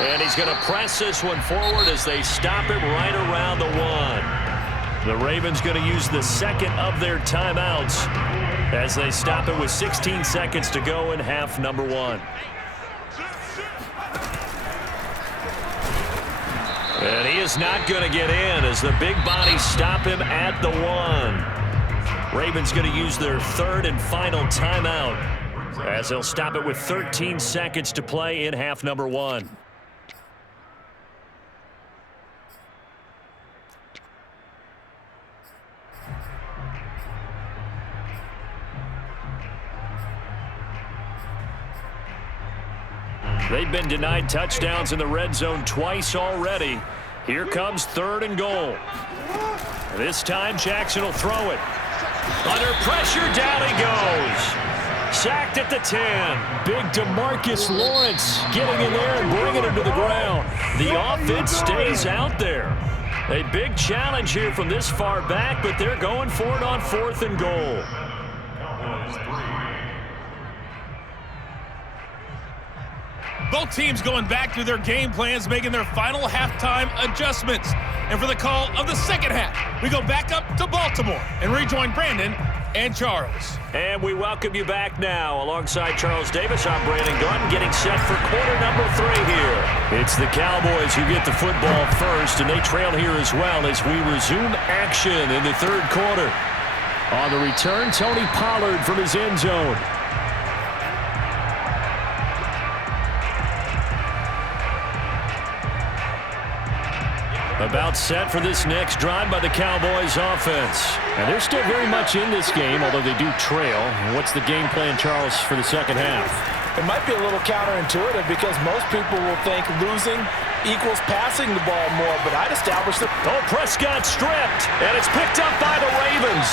And he's going to press this one forward as they stop him right around the 1. The Ravens going to use the second of their timeouts as they stop it with 16 seconds to go in half number 1. And he is not going to get in as the big bodies stop him at the 1. Ravens going to use their third and final timeout as they'll stop it with 13 seconds to play in half number 1. They've been denied touchdowns in the red zone twice already. Here comes 3rd and goal. This time Jackson will throw it. Under pressure, down he goes. Sacked at the 10. Big DeMarcus Lawrence getting in there and bringing him to the ground. The offense stays out there. A big challenge here from this far back, but they're going for it on 4th and goal. Both teams going back through their game plans, making their final halftime adjustments. And for the call of the second half, we go back up to Baltimore and rejoin Brandon and Charles. And we welcome you back now. Alongside Charles Davis, I'm Brandon Gunn, getting set for quarter number 3 here. It's the Cowboys who get the football first, and they trail here as well as we resume action in the 3rd quarter. On the return, Tony Pollard from his end zone. About set for this next drive by the Cowboys offense. And they're still very much in this game, although they do trail. What's the game plan, Charles, for the second half? It might be a little counterintuitive because most people will think losing equals passing the ball more, but I'd establish that. Oh, Prescott stripped, and it's picked up by the Ravens.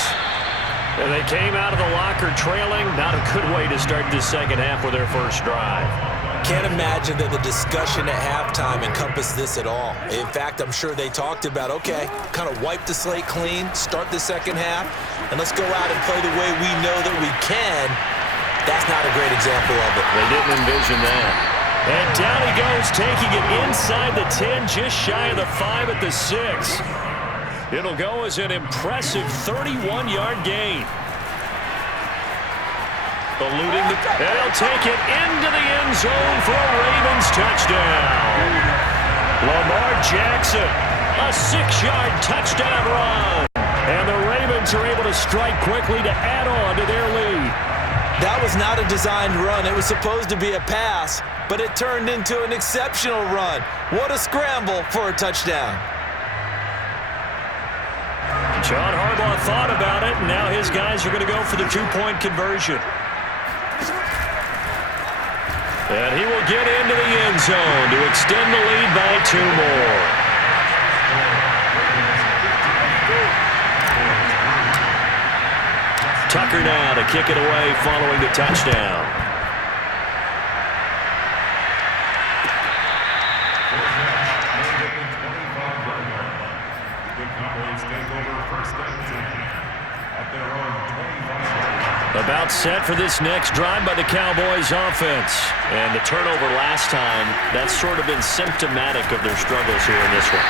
And they came out of the locker trailing. Not a good way to start this second half with their first drive. Can't imagine that the discussion at halftime encompassed this at all. In fact, I'm sure they talked about, okay, kind of wipe the slate clean, start the second half, and let's go out and play the way we know that we can. That's not a great example of it. They didn't envision that. And down he goes, taking it inside the 10, just shy of the 5 at the 6. It'll go as an impressive 31-yard gain. Eluding the, and he'll take it into the end zone for a Ravens touchdown. Lamar Jackson, a 6-yard touchdown run. And the Ravens are able to strike quickly to add on to their lead. That was not a designed run. It was supposed to be a pass, but it turned into an exceptional run. What a scramble for a touchdown. John Harbaugh thought about it, and now his guys are going to go for the 2-point conversion. And he will get into the end zone to extend the lead by 2 more. Tucker now to kick it away following the touchdown. About set for this next drive by the Cowboys offense. And the turnover last time, that's sort of been symptomatic of their struggles here in this one.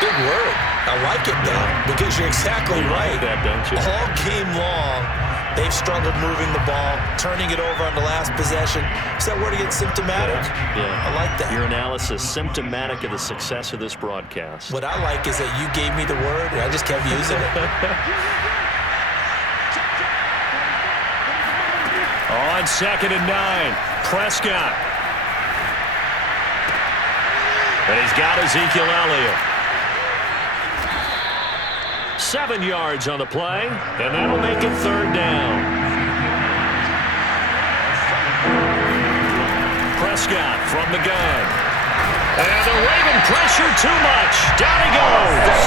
Big word. I like it, though, because you're exactly right. Like that, don't you? All game long, they've struggled moving the ball, turning it over on the last possession. Is that word again, symptomatic? Yeah. I like that. Your analysis, symptomatic of the success of this broadcast. What I like is that you gave me the word, and I just kept using it. On 2nd and 9, Prescott. And he's got Ezekiel Elliott. 7 yards on the play, and that'll make it 3rd down. Prescott from the gun. And the Raven pressure too much. Down he goes.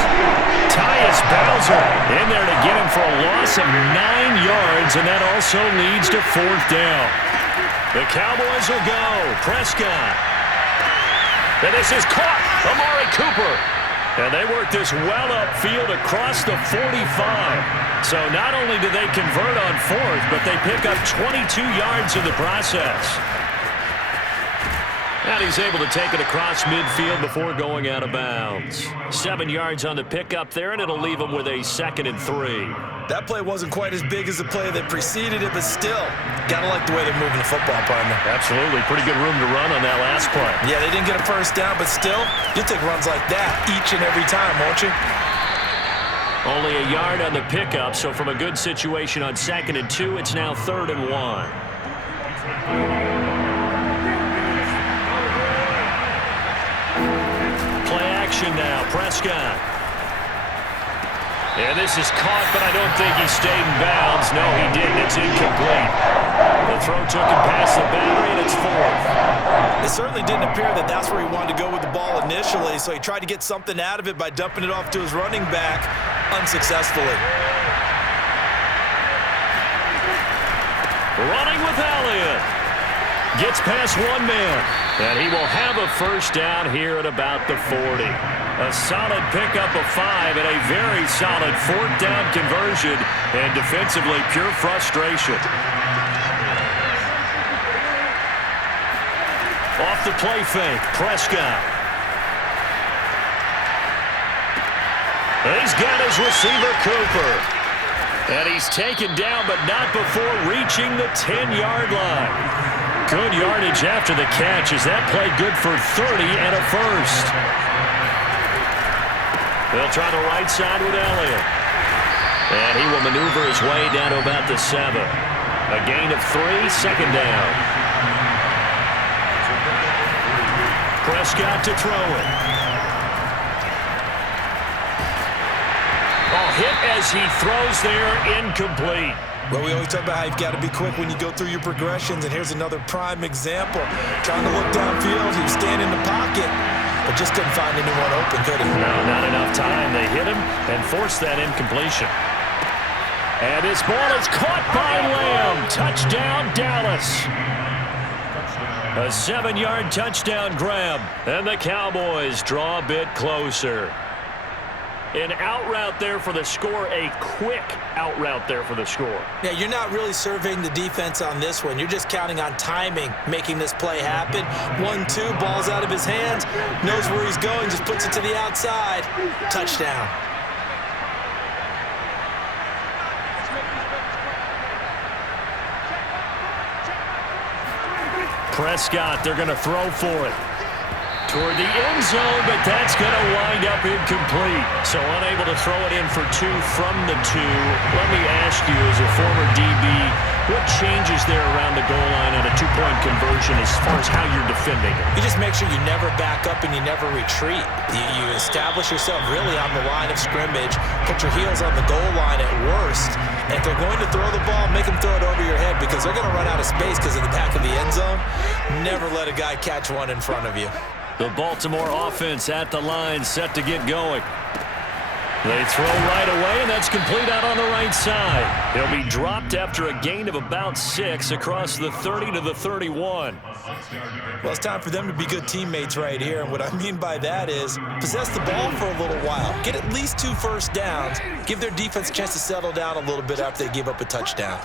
Tyus Bowser in there to get him for a loss of 9 yards, and that also leads to 4th down. The Cowboys will go. Prescott. And this is caught. Amari Cooper. And they work this well upfield across the 45. So not only do they convert on 4th, but they pick up 22 yards in the process. And he's able to take it across midfield before going out of bounds. 7 yards on the pickup there, and it'll leave him with a 2nd and 3. That play wasn't quite as big as the play that preceded it, but still, gotta like the way they're moving the football, partner. Absolutely. Pretty good room to run on that last play. Yeah, they didn't get a first down, but still, you'll take runs like that each and every time, won't you? Only a yard on the pickup, so from a good situation on 2nd and 2, it's now 3rd and 1. Now, Prescott. And this is caught, but I don't think he stayed in bounds. No, he didn't. It's incomplete. The throw took him past the boundary, and it's 4th. It certainly didn't appear that that's where he wanted to go with the ball initially, so he tried to get something out of it by dumping it off to his running back unsuccessfully. Running with Elliott. Gets past one man, and he will have a first down here at about the 40. A solid pickup of 5 and a very solid 4th down conversion, and defensively pure frustration. Off the play fake, Prescott. He's got his receiver, Cooper. And he's taken down, but not before reaching the 10-yard line. Good yardage after the catch as that played good for 30 and a first. They'll try the right side with Elliott. And he will maneuver his way down to about the 7. A gain of 3, 2nd down. Prescott to throw it. Hit as he throws there, incomplete. Well, we always talk about how you've got to be quick when you go through your progressions, and here's another prime example. Trying to look downfield, he was standing in the pocket, but just couldn't find anyone open, could he? No, not enough time. They hit him and forced that incompletion. And this ball is caught by Lamb. Touchdown, Dallas. A 7-yard touchdown grab, and the Cowboys draw a bit closer. An out route there for the score, a quick out route there for the score. Yeah, you're not really surveying the defense on this one. You're just counting on timing, making this play happen. 1-2, ball's out of his hands, knows where he's going, just puts it to the outside. Touchdown. Prescott, they're going to throw for it. Toward the end zone, but that's going to wind up incomplete. So unable to throw it in for 2 from the 2. Let me ask you, as a former DB, what changes there around the goal line on a 2-point conversion as far as how you're defending it? You just make sure you never back up and you never retreat. You establish yourself really on the line of scrimmage, put your heels on the goal line at worst, and if they're going to throw the ball, make them throw it over your head because they're going to run out of space because of the back of the end zone. Never let a guy catch one in front of you. The Baltimore offense at the line, set to get going. They throw right away, and that's complete out on the right side. He'll be dropped after a gain of about 6 across the 30 to the 31. Well, it's time for them to be good teammates right here, and what I mean by that is possess the ball for a little while. Get at least 2 first downs. Give their defense a chance to settle down a little bit after they give up a touchdown.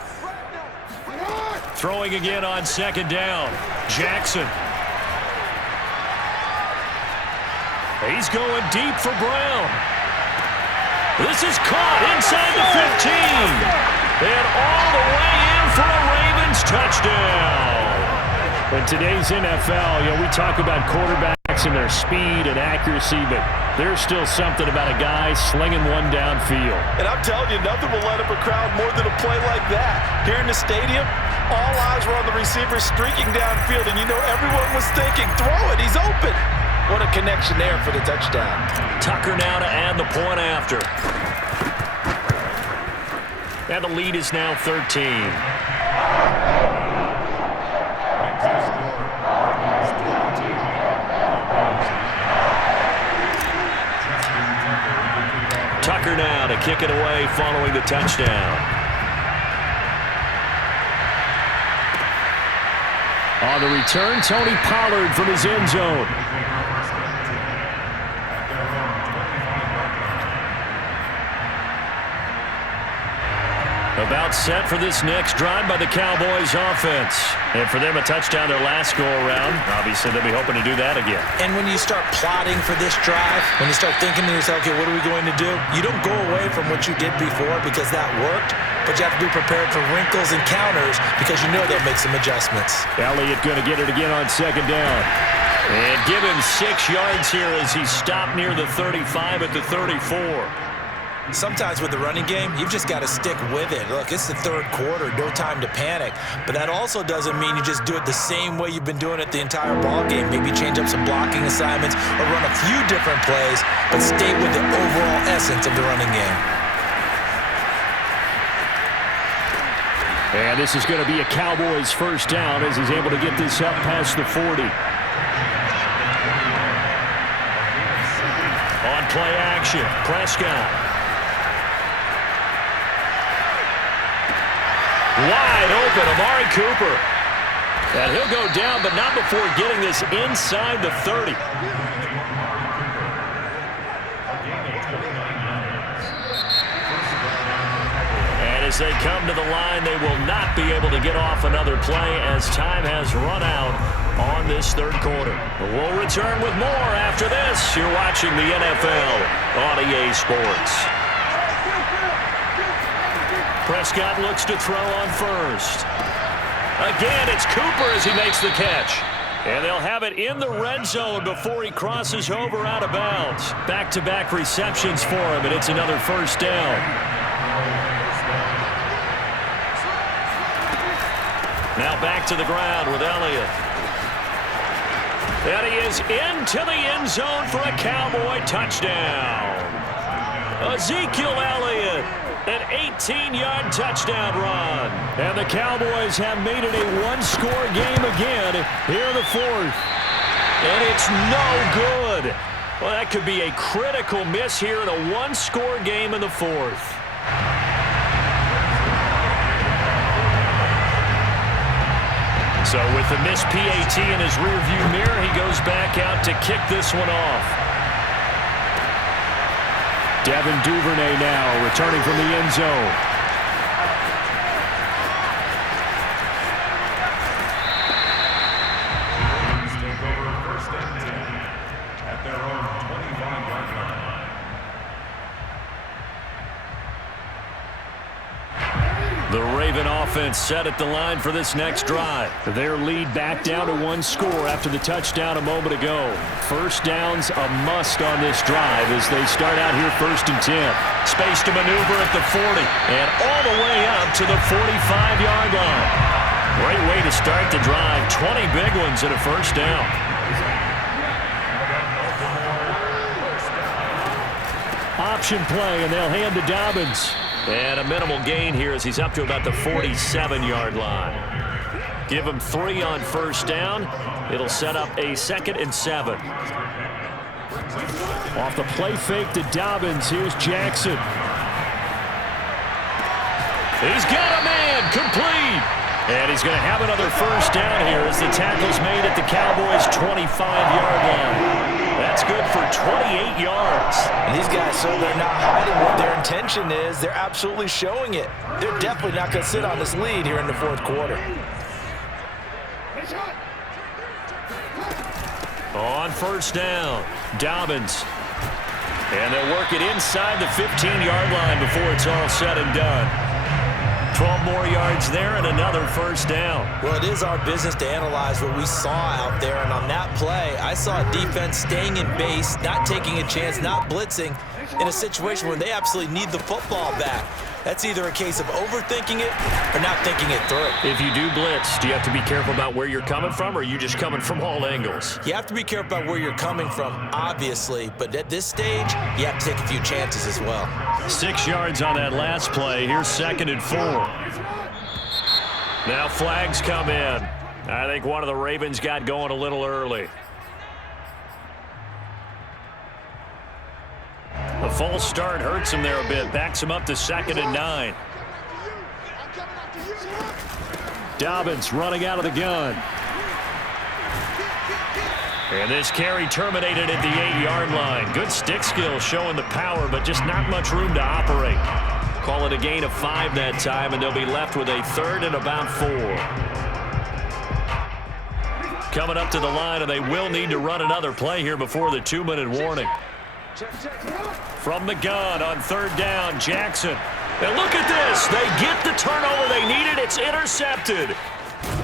Throwing again on 2nd down. Jackson. He's going deep for Brown. This is caught inside the 15. And all the way in for a Ravens touchdown. In today's NFL, we talk about quarterbacks and their speed and accuracy, but there's still something about a guy slinging one downfield. And I'm telling you, nothing will light up a crowd more than a play like that. Here in the stadium, all eyes were on the receiver streaking downfield, and everyone was thinking, throw it, he's open. What a connection there for the touchdown. Tucker now to add the point after. And the lead is now 13. Tucker now to kick it away following the touchdown. On the return, Tony Pollard from his end zone. A About set for this next drive by the Cowboys offense. And for them, a touchdown their last go-around. Obviously, they'll be hoping to do that again. And when you start plotting for this drive, when you start thinking to yourself, okay, what are we going to do? You don't go away from what you did before because that worked, but you have to be prepared for wrinkles and counters because you know they'll make some adjustments. Elliott going to get it again on second down. And give him 6 yards here as he stopped near the 35 at the 34. Sometimes with the running game, you've just got to stick with it. Look, it's the third quarter, no time to panic. But that also doesn't mean you just do it the same way you've been doing it the entire ball game. Maybe change up some blocking assignments or run a few different plays, but stay with the overall essence of the running game. And this is going to be a Cowboys first down as he's able to get this up past the 40. On play action, Prescott. Wide open, Amari Cooper. And he'll go down, but not before getting this inside the 30. And as they come to the line, they will not be able to get off another play as time has run out on this third quarter. We'll return with more after this. You're watching the NFL on EA Sports. Prescott looks to throw on first. Again, it's Cooper as he makes the catch. And they'll have it in the red zone before he crosses over out of bounds. Back-to-back receptions for him, and it's another first down. Now back to the ground with Elliott. And he is into the end zone for a Cowboy touchdown. Ezekiel Elliott. An 18-yard touchdown run. And the Cowboys have made it a one-score game again here in the fourth. And it's no good. Well, that could be a critical miss here in a one-score game in the fourth. So with the missed PAT in his rearview mirror, he goes back out to kick this one off. Devin Duvernay now returning from the end zone. Take over first and 10 at their own 25-yard line. The Raven offense set at the line for this next drive. Their lead back down to one score after the touchdown a moment ago. First down's a must on this drive as they start out here first and 10. Space to maneuver at the 40 and all the way up to the 45-yard line. Great way to start the drive. 20 big ones and a first down. Option play, and they'll hand to Dobbins. And a minimal gain here as he's up to about the 47-yard line. Give him 3 on first down. It'll set up a 2nd and 7. Off the play fake to Dobbins. Here's Jackson. He's got a man. Complete. And he's going to have another first down here as the tackle's made at the Cowboys' 25-yard line. That's good for 28 yards. And these guys, so they're not hiding what their intention is. They're absolutely showing it. They're definitely not going to sit on this lead here in the fourth quarter. On first down, Dobbins. And they'll work it inside the 15-yard line before it's all said and done. 12 more yards there and another first down. Well, it is our business to analyze what we saw out there, and on that play, I saw a defense staying in base, not taking a chance, not blitzing in a situation where they absolutely need the football back. That's either a case of overthinking it or not thinking it through. If you do blitz, do you have to be careful about where you're coming from, or are you just coming from all angles? You have to be careful about where you're coming from, obviously, but at this stage, you have to take a few chances as well. 6 yards on that last play. Here's 2nd and 4. Now flags come in. I think one of the Ravens got going a little early. The false start hurts him there a bit. Backs him up to 2nd and 9. Dobbins running out of the gun. And this carry terminated at the 8-yard line. Good stick skill showing the power, but just not much room to operate. Call it a gain of 5 that time, and they'll be left with a 3rd and about 4. Coming up to the line, and they will need to run another play here before the 2-minute warning. From the gun on 3rd down, Jackson. And look at this. They get the turnover they needed. It's intercepted.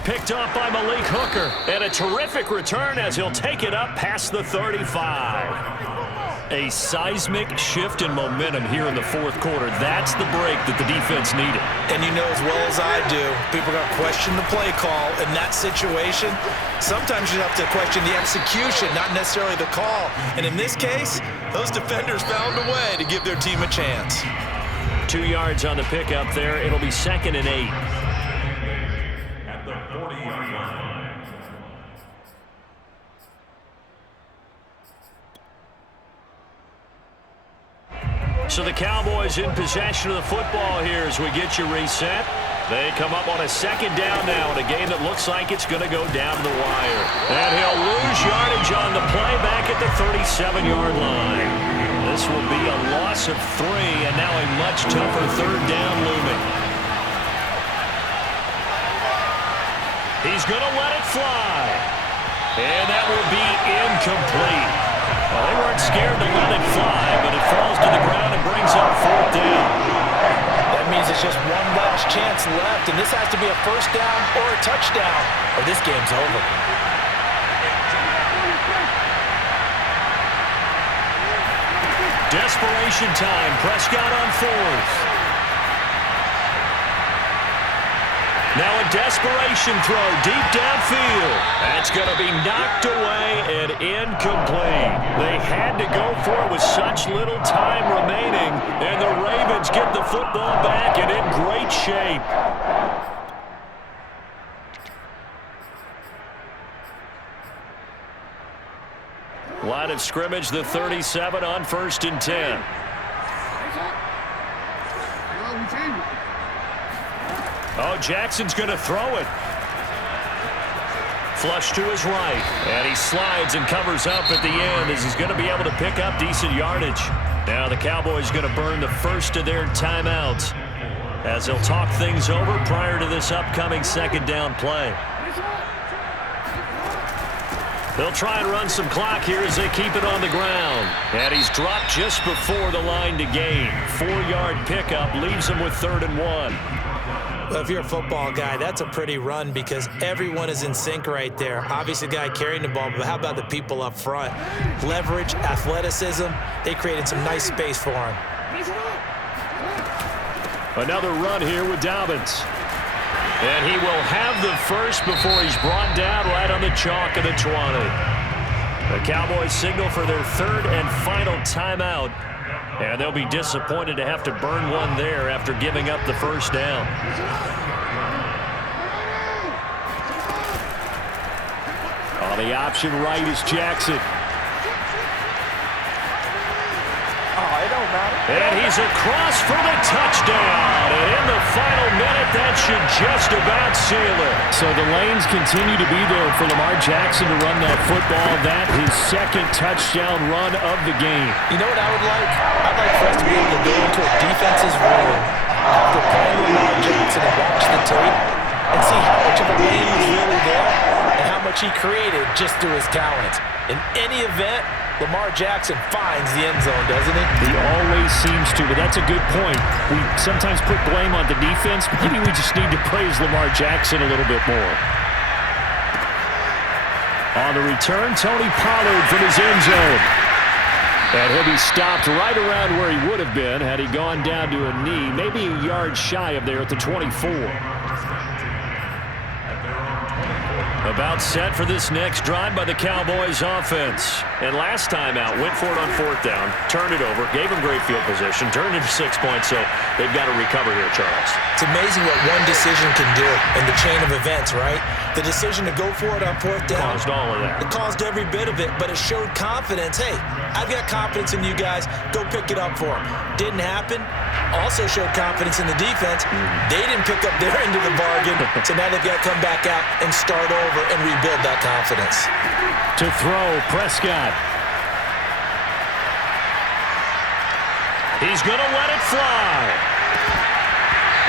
Picked up by Malik Hooker. And a terrific return as he'll take it up past the 35. A seismic shift in momentum here in the 4th quarter. That's the break that the defense needed. And you know as well as I do, people are going to question the play call in that situation. Sometimes you have to question the execution, not necessarily the call. And in this case, those defenders found a way to give their team a chance. 2 yards on the pickup there. It'll be 2nd and 8. At the 40-yard line. So the Cowboys in possession of the football here as we get you reset. They come up on a 2nd down now in a game that looks like it's going to go down the wire. And he'll lose yardage on the play back at the 37-yard line. This will be a loss of 3, and now a much tougher 3rd down looming. He's going to let it fly. And that will be incomplete. Well, they weren't scared to let it fly, but it falls to the ground and brings up 4th down. That means it's just one last chance left, and this has to be a 1st down or a touchdown, or this game's over. Desperation time. Prescott on 4th. Now a desperation throw deep downfield. That's going to be knocked away and incomplete. They had to go for it with such little time remaining, and the Ravens get the football back and in great shape. Line of scrimmage, the 37 on 1st and 10. Oh, Jackson's going to throw it. Flush to his right. And he slides and covers up at the end as he's going to be able to pick up decent yardage. Now the Cowboys going to burn the first of their timeouts as they'll talk things over prior to this upcoming 2nd down play. They'll try and run some clock here as they keep it on the ground. And he's dropped just before the line to gain. 4-yard pickup leaves him with 3rd and 1. Well, if you're a football guy, that's a pretty run because everyone is in sync right there. Obviously, the guy carrying the ball, but how about the people up front? Leverage, athleticism, they created some nice space for him. Another run here with Dobbins. And he will have the first before he's brought down right on the chalk of the 20. The Cowboys signal for their 3rd and final timeout. And they'll be disappointed to have to burn one there after giving up the 1st down. On the option right is Jackson. And he's across for the touchdown. And in the final minute, that should just about seal it. So the lanes continue to be there for Lamar Jackson to run that football. That his 2nd touchdown run of the game. You know what I would like? I'd like for us to be able to go into a defense's room after playing Lamar Jackson and watch the tape and see how much of a lane was really there and how much he created just through his talent. In any event, Lamar Jackson finds the end zone, doesn't he? He always seems to, but that's a good point. We sometimes put blame on the defense, but maybe we just need to praise Lamar Jackson a little bit more. On the return, Tony Pollard from his end zone. And he'll be stopped right around where he would have been had he gone down to a knee, maybe a yard shy of there at the 24. About set for this next drive by the Cowboys offense. And last time out, went for it on 4th down, turned it over, gave him great field position, turned it to 6 points, so they've got to recover here, Charles. It's amazing what one decision can do in the chain of events, right? The decision to go for it on 4th down. Caused all of that. It caused every bit of it, but it showed confidence. Hey, I've got confidence in you guys. Go pick it up for them. Didn't happen. Also showed confidence in the defense. They didn't pick up their end of the bargain, so now they've got to come back out and start over and rebuild that confidence. To throw, Prescott. He's going to let it fly.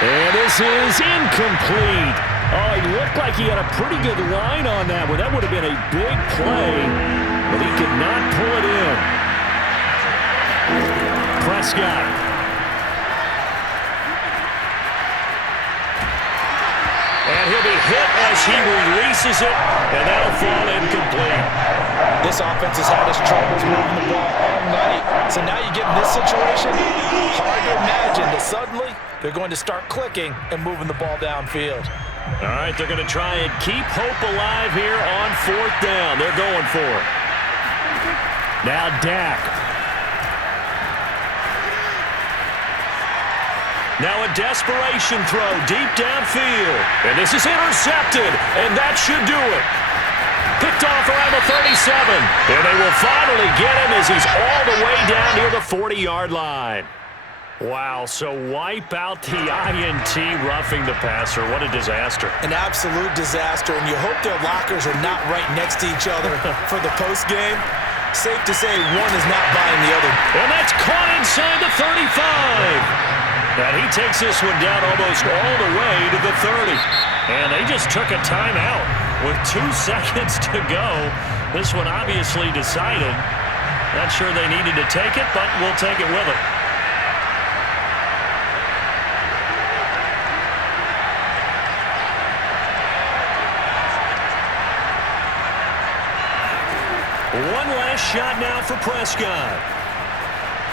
And this is incomplete. Oh, he looked like he had a pretty good line on that one. That would have been a big play, but he could not pull it in. Prescott. And he'll be hit as he releases it, and that'll fall incomplete. This offense has had its troubles moving the ball all night. So now you get in this situation, hard to imagine that suddenly they're going to start clicking and moving the ball downfield. All right, they're going to try and keep hope alive here on 4th down. They're going for it. Now Dak. Now a desperation throw deep downfield. And this is intercepted, and that should do it. Picked off around the 37. And they will finally get him as he's all the way down near the 40-yard line. Wow, so wipe out the INT roughing the passer. What a disaster. An absolute disaster, and you hope their lockers are not right next to each other for the postgame. Safe to say one is not buying the other. And that's caught inside the 35. And he takes this one down almost all the way to the 30. And they just took a timeout with 2 seconds to go. This one obviously decided. Not sure they needed to take it, but we'll take it with it. One last shot now for Prescott.